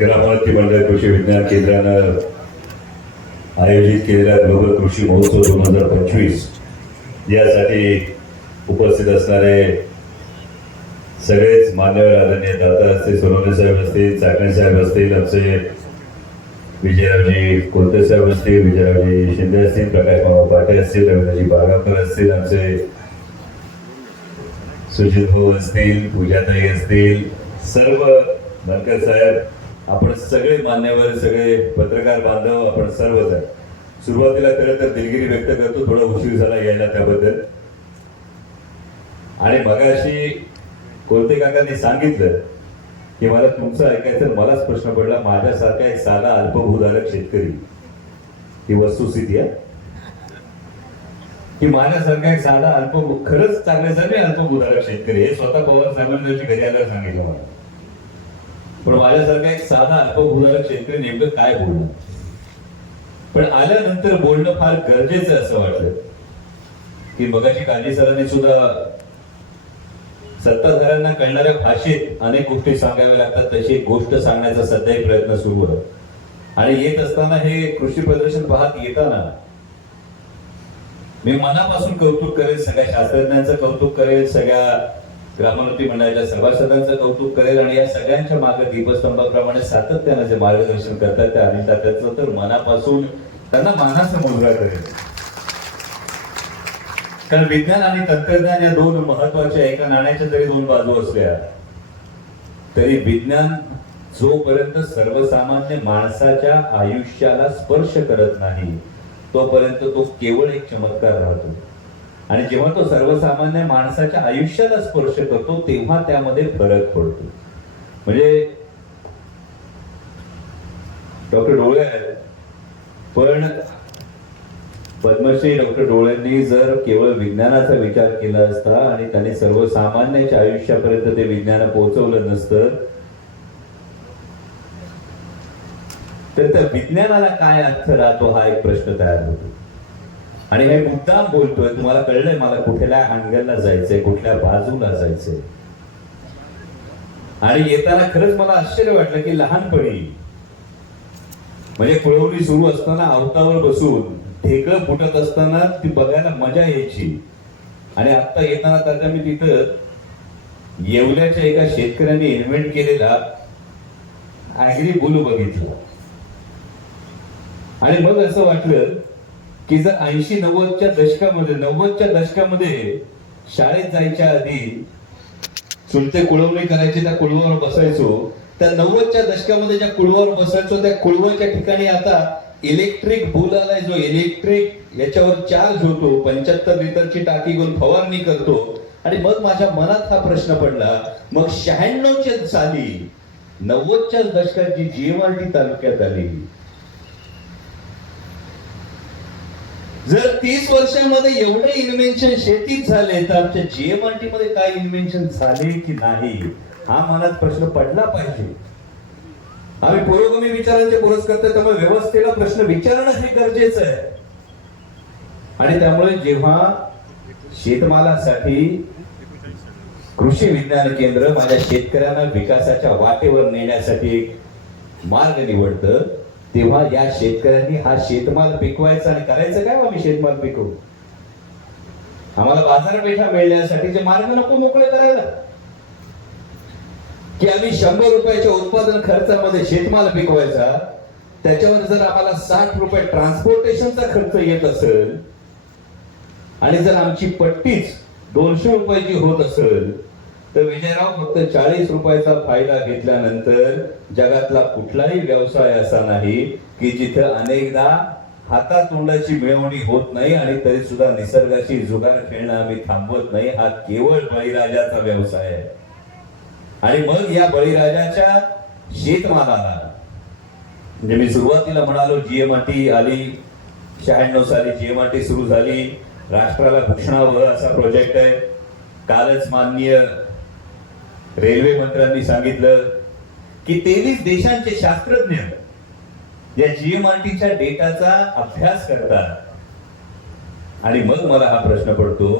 ग्रामार्थी मंडळ कृषी विज्ञान केंद्रानं आयोजित केलेला ग्लोबल कृषी महोत्सव दोन हजार पंचवीस यासाठी उपस्थित असणारे सगळेच मान्यवर आदरणीय दादा असतील सोनवणे साहेब असतील चाकणे साहेब असतील आमचे विजयरावजी कोलते साहेब असतील विजयरावजी शिंदे असतील प्रकाश मामा पाटे असतील रवींद्रजी बागावकर असतील आमचे सुजित भाऊ असतील पूजाताई असतील सर्व धनकर साहेब आपण सगळे मान्यवर सगळे पत्रकार बांधव आपण सर्वजण. सुरुवातीला खरं तर दिलगिरी व्यक्त करतो थोडा उशीर झाला यायला त्याबद्दल. आणि मगाशी कोलते काकांनी सांगितलं की मला तुमचं ऐकायचं मलाच प्रश्न पडला माझ्यासारखा एक साधा अल्पभूधारक शेतकरी ही वस्तुस्थिती आहे. की माझ्यासारखा एक साधा अल्प खरंच चांगल्याचा मी अल्पभूधारक शेतकरी हे स्वतः पवार साहेबांनी घरी आल्यावर सांगितलं मला. पण माझ्यासारखा एक साधा अल्पभूधारक शेतकरी नेमकं काय बोलणं पण आल्यानंतर बोलणं फार गरजेचं असं वाटलं की मगाशी काळजी सरांनी सुद्धा सत्ताधाऱ्यांना कळणाऱ्या भाषेत अनेक गोष्टी सांगाव्या लागतात तशी एक गोष्ट सांगण्याचा सध्याही प्रयत्न सुरू होता आणि येत असताना हे कृषी प्रदर्शन पाहत येताना मी मनापासून कौतुक करेल सगळ्या शास्त्रज्ञांचं कौतुक करेल सगळ्या ग्रामोन्नती मंडळाच्या सभासदांचं कौतुक करेल आणि या सगळ्यांच्या मागे दीपस्तंभाप्रमाणे सातत्यानं जे मार्गदर्शन करतात त्या आणि तर मनापासून त्यांना मानाचा मुलगा करेल. कारण विज्ञान आणि तंत्रज्ञान या दोन महत्त्वाच्या एका नाण्याच्या जरी दोन बाजू असल्या तरी विज्ञान जोपर्यंत सर्वसामान्य माणसाच्या आयुष्याला स्पर्श करत नाही तोपर्यंत तो केवळ एक चमत्कार राहतो. आणि जेव्हा तो सर्वसामान्य माणसाच्या आयुष्याला स्पर्श करतो तेव्हा त्यामध्ये फरक पडतो. म्हणजे डॉक्टर डोळे आहेत. पण पद्मश्री डॉक्टर डोळ्यांनी जर केवळ विज्ञानाचा विचार केला असता आणि त्यांनी सर्वसामान्याच्या आयुष्यापर्यंत ते विज्ञान पोहोचवलं नसतं तर त्या विज्ञानाला काय अर्थ राहतो हा एक प्रश्न तयार होतो. आणि हे मुद्दाम बोलतोय तुम्हाला कळलंय मला कुठल्या अँगलला जायचंय कुठल्या बाजूला जायचंय. आणि येताना खरंच मला आश्चर्य वाटलं की लहानपणी म्हणजे कुळवणी सुरू असताना अवतावर बसून ढेकळं फुटत असताना ती बघायला मजा यायची. आणि आता येताना त्याच्या मी तिथं येवल्याच्या एका शेतकऱ्याने इन्व्हेंट केलेला ऍग्री बोलू बघितला. आणि मग असं वाटलं की जर ऐंशी नव्वदच्या दशकामध्ये नव्वदच्या दशकामध्ये शाळेत जायच्या आधी चुलते कुळवणी करायची त्या कुळवावर बसायचो त्या नव्वदच्या दशकामध्ये ज्या कुळवावर बसायचो त्या कुळवाच्या ठिकाणी आता इलेक्ट्रिक बुल आलाय जो. इलेक्ट्रिक याच्यावर चार्ज होतो. पंच्याहत्तर लिटरची टाकी घेऊन फवारणी करतो. आणि मग माझ्या मनात हा प्रश्न पडला मग शहाण्णवच्या साली नव्वदच्या दशकात जी जीएमआरटी तालुक्यात आली जर तीस वर्षामध्ये एवढे इन्व्हेन्शन शेतीत झाले तर आमच्या जीएमआरटी मध्ये काय इन्व्हेन्शन झाले की नाही हा मनात प्रश्न पडला पाहिजे. आम्ही पुरोगामी विचारांचे पुरस्कार त्यामुळे व्यवस्थेला प्रश्न विचारणं हे गरजेचं आहे. आणि त्यामुळे जेव्हा शेतमालासाठी कृषी विज्ञान केंद्र माझ्या शेतकऱ्यांना विकासाच्या वाटेवर नेण्यासाठी एक मार्ग निवडतं तेव्हा या शेतकऱ्यांनी हा शेतमाल पिकवायचा आणि करायचं काय हो आम्ही शेतमाल पिकवू आम्हाला बाजारपेठा मिळण्यासाठीचे मार्ग नको मोकळे करायला. की आम्ही शंभर रुपयाच्या उत्पादन खर्चामध्ये शेतमाल पिकवायचा त्याच्यावर जर आम्हाला साठ रुपये ट्रान्सपोर्टेशनचा खर्च येत असेल आणि जर आमची पट्टीच दोनशे रुपयाची होत असेल तर विजयराव फक्त चाळीस रुपयाचा फायदा घेतल्यानंतर जगातला कुठलाही व्यवसाय असा नाही की जिथे अनेकदा हातातोंडाची मिळवणी होत नाही आणि तरी सुद्धा निसर्गाशी जुगार खेळणं आम्ही थांबवत नाही. हा केवळ बळीराजाचा व्यवसाय आहे. आणि मग या बळीराजाच्या शेतमालाला. म्हणजे मी सुरुवातीला म्हणालो जीएमआटी आली शहाण्णव साली जीएमआटी सुरू झाली. राष्ट्राला भूषणावं असा प्रोजेक्ट आहे. कालच माननीय रेल्वे मंत्र्यांनी सांगितलं की तेवीस देशांचे शास्त्रज्ञ या जीएमआरटीच्या डेटाचा अभ्यास करतात. आणि मग मला हा प्रश्न पडतो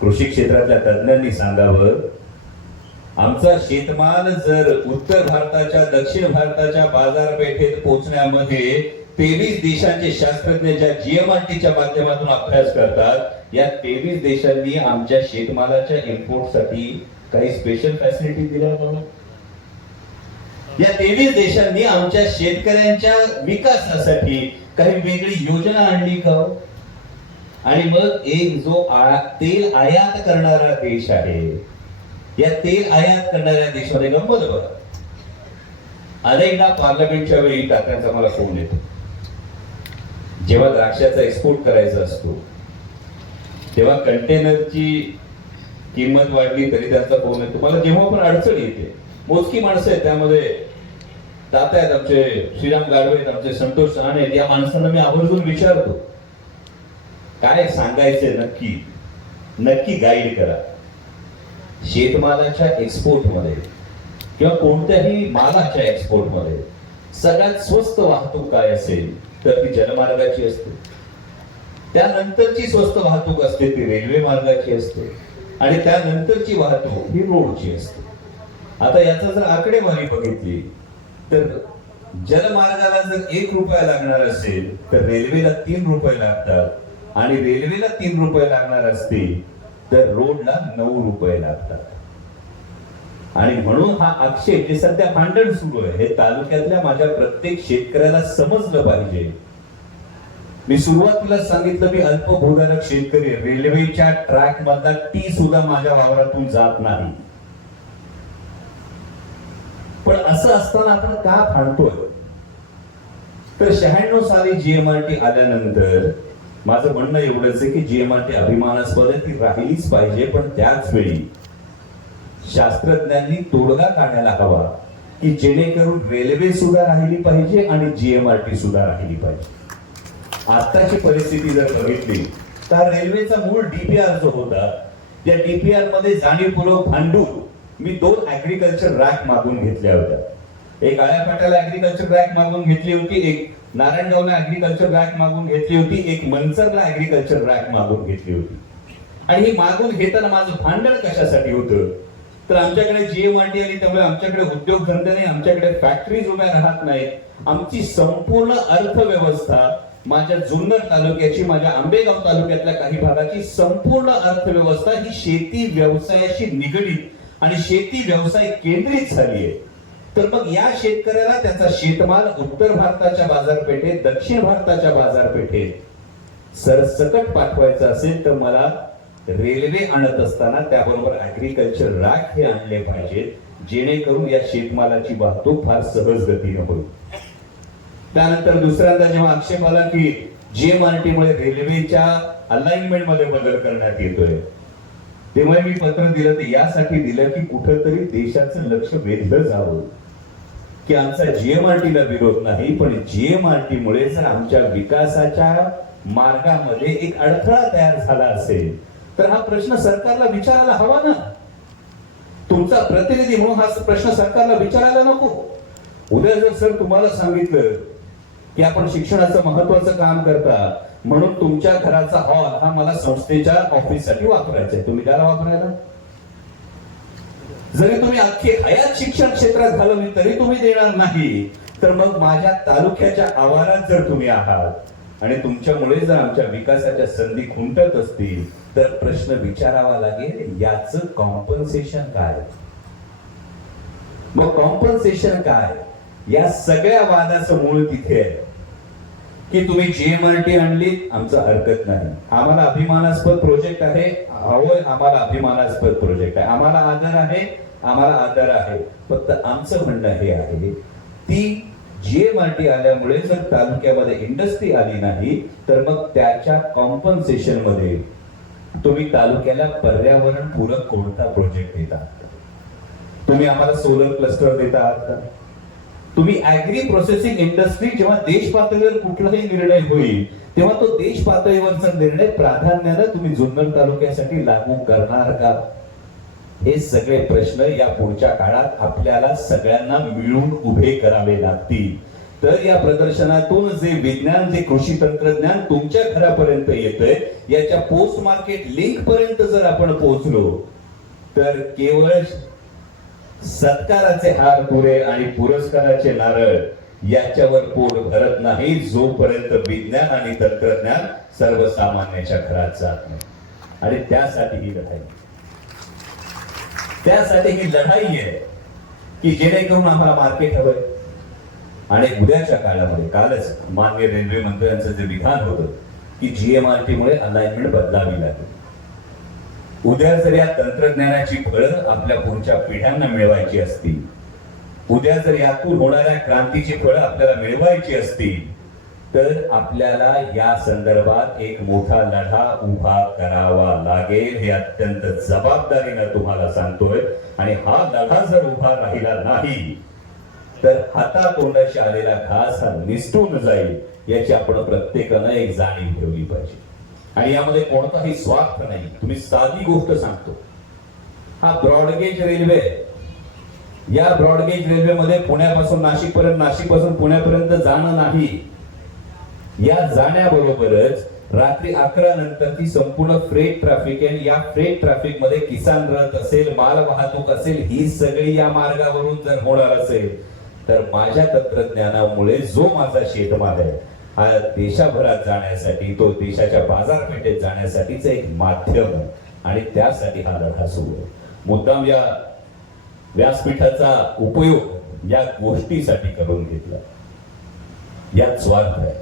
कृषी क्षेत्रातल्या तज्ज्ञांनी सांगावं आमचा शेतमाल जर उत्तर भारताच्या दक्षिण भारताच्या बाजारपेठेत पोहोचण्यामध्ये तेवीस देशांचे शास्त्रज्ञ ज्या जीएमआरटीच्या माध्यमातून अभ्यास करतात या तेवीस देशांनी आमच्या शेतमालाच्या इम्पोर्टसाठी काही स्पेशल फॅसिलिटी दिल्या का? या तेवीस देशांनी आमच्या शेतकऱ्यांच्या विकासासाठी काही वेगळी योजना आणली का हो? आणि मग एक जो आ- तेल आयात करणारा देश आहे या तेल आयात करणाऱ्या देशामध्ये गंमत बघा. अनेकदा पार्लमेंटच्या वेळी टाकांचा मला फोन येतो. जेव्हा द्राक्षाचा एक्सपोर्ट करायचा असतो तेव्हा कंटेनरची किंमत वाढली तरी त्यांचा फोन येतो. मला जेव्हा पण अडचण येते मोजकी माणसं आहेत त्यामध्ये. दाता आहेत आमचे श्रीराम गाडवे आहेत आमचे संतोष सहाणे आहेत. या माणसांना मी आवर्जून विचारतो. काय सांगायचंय नक्की? नक्की गाईड करा. शेतमालाच्या एक्सपोर्टमध्ये किंवा कोणत्याही मालाच्या एक्सपोर्टमध्ये सगळ्यात स्वस्त वाहतूक काय असेल तर ती जलमार्गाची असते. त्यानंतरची स्वस्त वाहतूक असते ती रेल्वे मार्गाची असते. आणि त्यानंतरची वाहतूक ही रोडची असते. आता याचा जर आकडेवारी बघितली तर जलमार्गाला जर एक रुपया लागणार असेल तर रेल्वेला तीन रुपये लागतात. आणि रेल्वेला तीन रुपये लागणार असतील तर रोडला नऊ रुपये लागतात. आणि म्हणून हा आक्षेप जे सध्या भांडण सुरू आहे हे तालुक्यातल्या माझ्या प्रत्येक शेतकऱ्याला समजलं पाहिजे. मी सुरुवातीला सांगितलं मी अल्पभूधारक शेतकरी रेल्वेच्या ट्रॅक मधला टी सुद्धा माझ्या वावरातून जात नाही. पण असं असताना आपण का फाडतोय? तर शहाण्णव साली जीएमआरटी आल्यानंतर माझं म्हणणं एवढंच आहे की जीएमआरटी अभिमानास्पद आहे ती राहिलीच पाहिजे. पण त्याच वेळी शास्त्रज्ञांनी तोडगा काढायला हवा की जेणेकरून रेल्वे सुद्धा राहिली पाहिजे आणि जीएमआरटी सुद्धा राहिली पाहिजे. आत्ताची परिस्थिती जर बघितली तर रेल्वेचा मूळ डीपीआर जो होता त्या डीपीआरमध्ये जाणीवपूर्वक भांडून मी दोन ऍग्रीकल्चर रॅक मागून घेतल्या होत्या. एक आळ्यापाट्याला ऍग्रीकल्चर रॅक मागून घेतली होती एक नारायणगावला ऍग्रीकल्चर रॅक मागून घेतली होती एक मंचरला ऍग्रिकल्चर रॅक मागून घेतली होती. आणि ही मागून घेताना माझं भांडण कशासाठी होतं? तर आमच्याकडे जीएमआरटी आली त्यामुळे आमच्याकडे उद्योगधंदे नाही आमच्याकडे फॅक्टरीज उभ्या राहत नाहीत. आमची संपूर्ण अर्थव्यवस्था माझ्या जुन्नर तालुक्याची माझ्या आंबेगाव तालुक्यातल्या काही भागाची संपूर्ण अर्थव्यवस्था ही शेती व्यवसायाशी निगडीत आणि शेती व्यवसाय केंद्रित झाली आहे तर मग या शेतकऱ्याला त्याचा शेतमाल उत्तर भारताच्या बाजारपेठेत दक्षिण भारताच्या बाजारपेठेत सरसकट पाठवायचं असेल तर मला रेल्वे आणत असताना त्याबरोबर ऍग्रीकल्चर रॅक हे आणले पाहिजेत जेणेकरून या शेतमालाची वाहतूक फार सहज गतीने होईल. त्यानंतर दुसऱ्यांदा जेव्हा आक्षेप आला की जीएमआरटी मुळे रेल्वेच्या अलाइनमेंटमध्ये बदल करण्यात येतोय तेव्हा मी पत्र दिलं ते यासाठी दिलं की कुठंतरी देशाचं लक्ष वेधलं जावं. की आमचा जीएमआरटीला विरोध नाही पण जीएमआरटी मुळे जर आमच्या विकासाच्या मार्गामध्ये एक अडथळा तयार झाला असेल तर हा प्रश्न सरकारला विचारायला हवा ना. तुमचा प्रतिनिधी म्हणून हा प्रश्न सरकारला विचारायला नको. उद्या जर सर तुम्हाला सांगितलं की आपण शिक्षणाचं महत्वाचं काम करता म्हणून तुमच्या घराचा हॉल हा मला संस्थेच्या ऑफिससाठी वापरायचा आहे. तुम्ही त्याला वापरायला जरी तुम्ही अख्खी हयात शिक्षण क्षेत्रात घालवली तरी तुम्ही देणार नाही. तर मग माझ्या तालुक्याच्या आवारात जर तुम्ही आहात आणि तुमच्यामुळे जर आमच्या विकासाच्या संधी खुंटत असतील तर प्रश्न विचारावा लागेल याच कॉम्पन्सेशन काय? मग कॉम्पन्सेशन काय? या सगळ्या वादाचं मूळ तिथे आहे. की तुम्ही जीएमआरटी आणली आमचं हरकत नाही. आम्हाला अभिमानास्पद प्रोजेक्ट आहे. होय आम्हाला अभिमानास्पद प्रोजेक्ट आहे. आम्हाला आदर आहे आम्हाला आदर आहे. फक्त आमचं म्हणणं हे आहे ती जीएमआरटी आल्यामुळे जर तालुक्यामध्ये इंडस्ट्री आली नाही तर मग त्याच्या कॉम्पन्सेशनमध्ये तुम्ही तालुक्याला पर्यावरण पूरक कोणता प्रोजेक्ट देता? तुम्ही आम्हाला सोलर क्लस्टर देता? आहात का तुम्ही अॅग्री प्रोसेसिंग इंडस्ट्री जेव्हा देश पातळीवर कुठलाही निर्णय होईल तेव्हा तो देश पातळीवरचा निर्णय प्राधान्यानं तुम्ही जुन्नर तालुक्यासाठी लागू करणार का? हे सगळे प्रश्न या पुढच्या काळात आपल्याला सगळ्यांना मिळून उभे करावे लागतील. तर या प्रदर्शनातून जे विज्ञान जे कृषी तंत्रज्ञान तुमच्या घरापर्यंत येतंय याच्या पोस्ट मार्केट लिंक पर्यंत जर आपण पोहोचलो तर केवळ सत्काराचे हार पुरे आणि पुरस्काराचे नारळ याच्यावर पोट भरत नाही जोपर्यंत विज्ञान आणि तंत्रज्ञान सर्वसामान्याच्या घरात जात नाही. आणि त्यासाठी ही लढाई. त्यासाठी ही लढाई आहे की जेणेकरून आम्हाला मार्केट हवंय. आणि उद्याच्या काळामध्ये कालच मान्य रेल्वे मंत्र्यांचं जे विधान होतं की जीएमआरटी मुळे अलाइनमेंट बदलावी लागेल. उद्या जर या तंत्रज्ञानाची फळं आपल्या पुढच्या पिढ्यांना मिळवायची असतील उद्या जर यातून होणाऱ्या क्रांतीची फळं आपल्याला मिळवायची असतील तर आपल्याला या संदर्भात एक मोठा लढा उभा करावा लागेल. हे अत्यंत जबाबदारीनं तुम्हाला सांगतोय. आणि हा लढा जर उभा राहिला नाही तर हातातोंडाशी आलेला घास हा निसटून जाईल याची आपण प्रत्येकानं एक जाणीव ठेवली पाहिजे. आणि यामध्ये कोणताही स्वार्थ नाही. तुम्ही साधी गोष्ट सांगतो. हा ब्रॉडगेज रेल्वे या ब्रॉडगेज रेल्वेमध्ये पुण्यापासून नाशिकपर्यंत नाशिकपासून पुण्यापर्यंत जाणं नाही. या जाण्याबरोबरच रात्री अकरा नंतर ती संपूर्ण फ्रेट ट्रॅफिक आहे या फ्रेट ट्रॅफिकमध्ये किसान रथ असेल माल वाहतूक असेल ही सगळी या मार्गावरून जर होणार असेल तर माझ्या तंत्रज्ञानामुळे जो माझा शेतमाल आहे हा देशाभरात जाण्यासाठी तो देशाच्या बाजारपेठेत जाण्यासाठीच एक माध्यम आणि त्यासाठी हा लढा सुरू आहे. मुद्दाम या व्यासपीठाचा उपयोग या गोष्टीसाठी करून घेतला. यात स्वार्थ आहे.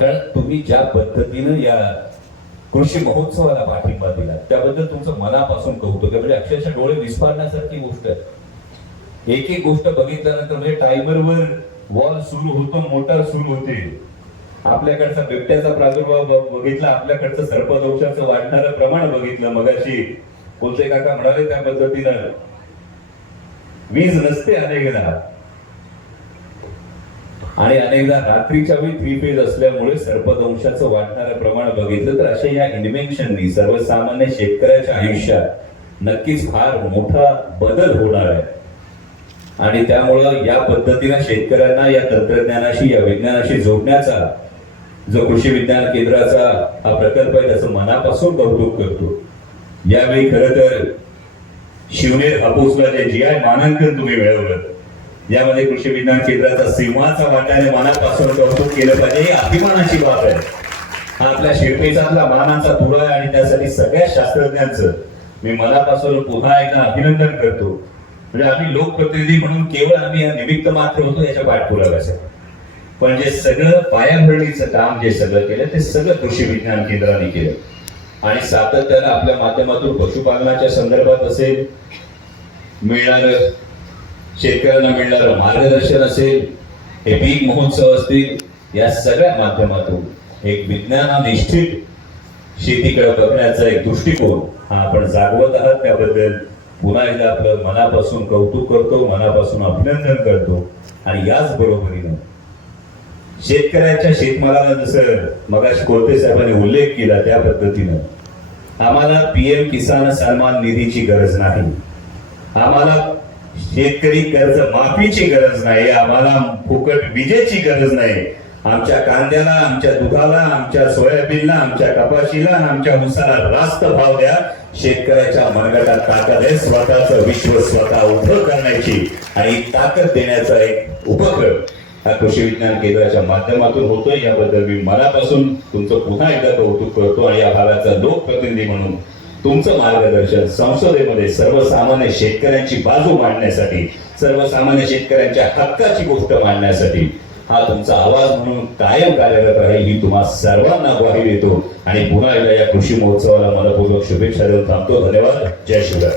कारण तुम्ही ज्या पद्धतीनं या कृषी महोत्सवाला पाठिंबा दिला त्याबद्दल तुमचं मनापासून कौतुक आहे. म्हणजे अक्षरशः डोळे विस्फारण्यासारखी गोष्ट आहे. एक एक गोष्ट बघितल्यानंतर म्हणजे टायमरवर वॉल सुरू होतो मोटार सुरू होते. आपल्याकडचा बिबट्याचा प्रादुर्भाव बघितला आपल्याकडचं सर्पदोषाचं वाढणारं प्रमाण बघितलं मगाशी. कोणते काका म्हणाले त्या पद्धतीनं? वीज नसते अनेकदा. आणि अनेकदा रात्रीच्या वेळी थ्री फेज असल्यामुळे सर्पदंशाचं वाढणारं प्रमाण बघितलं तर अशा या इन्व्हेन्शननी सर्वसामान्य शेतकऱ्याच्या आयुष्यात नक्कीच फार मोठा बदल होणार आहे. आणि त्यामुळं या पद्धतीनं शेतकऱ्यांना या तंत्रज्ञानाशी या विज्ञानाशी जोडण्याचा जो कृषी विज्ञान केंद्राचा हा प्रकल्प आहे त्याचं मनापासून कौतुक करतो. यावेळी खर तर शिवनेर हापूसला जे जी आय मानांकन तुम्ही मिळवलं यामध्ये कृषी विज्ञान केंद्राचा सिंहाचा वाट्याने मनापासून कौतुक केलं पाहिजे ही अभिमानाची बाब आहे. हा आपल्या शिरपेचातला मानाचा तुरा आहे आणि त्यासाठी सगळ्या शास्त्रज्ञांचं मी मनापासून पुन्हा एकदा अभिनंदन करतो. म्हणजे आम्ही लोकप्रतिनिधी म्हणून केवळ आम्ही या निमित्त मात्र होतो याच्या पाठपुराव्यासाठी पण जे सगळं पायाभरणीचं काम जे सगळं केलं ते सगळं कृषी विज्ञान केंद्राने केलं. आणि सातत्यानं आपल्या माध्यमातून पशुपालनाच्या संदर्भात असेल मिळणारं शेतकऱ्यांना मिळणारं मार्गदर्शन असेल हे पीक महोत्सव असतील या सगळ्या माध्यमातून एक विज्ञानाधिष्ठित शेतीकडे बघण्याचा एक दृष्टिकोन हा आपण जागवत आहात त्याबद्दल पुन्हा एकदा आपलं मनापासून कौतुक करतो मनापासून अभिनंदन करतो. आणि याच बरोबरीनं शेतकऱ्याच्या शेतमालाला जसं मगाश कोलते साहेबांनी उल्लेख केला त्या पद्धतीनं आम्हाला पीएम किसान सन्मान निधीची गरज नाही. आम्हाला शेतकरी कर्ज माफीची गरज नाही आम्हाला फुकट विजेची गरज नाही. आमच्या कांद्याला आमच्या दुधाला आमच्या सोयाबीनला आमच्या कपाशीला आमच्या उसाला रास्त भाव द्या. शेतकऱ्याच्या मनगटात ताकद आहे स्वतःच विश्व स्वतः उभं करण्याची आणि ताकद देण्याचा एक उपक्रम हा कृषी विज्ञान केंद्राच्या माध्यमातून होतोय. याबद्दल मी मनापासून तुमचं पुन्हा एकदा कौतुक करतो आणि या भागाचा लोकप्रतिनिधी म्हणून तुमचं मार्गदर्शन संसदेमध्ये सर्वसामान्य शेतकऱ्यांची बाजू मांडण्यासाठी सर्वसामान्य शेतकऱ्यांच्या हक्काची गोष्ट मांडण्यासाठी हा तुमचा आवाज म्हणून कायम कार्यरत राहील ही तुम्हा सर्वांना ग्वाही देतो. आणि पुन्हा एकदा या कृषी महोत्सवाला मनपूर्वक शुभेच्छा देऊन थांबतो. धन्यवाद. जय शिवराय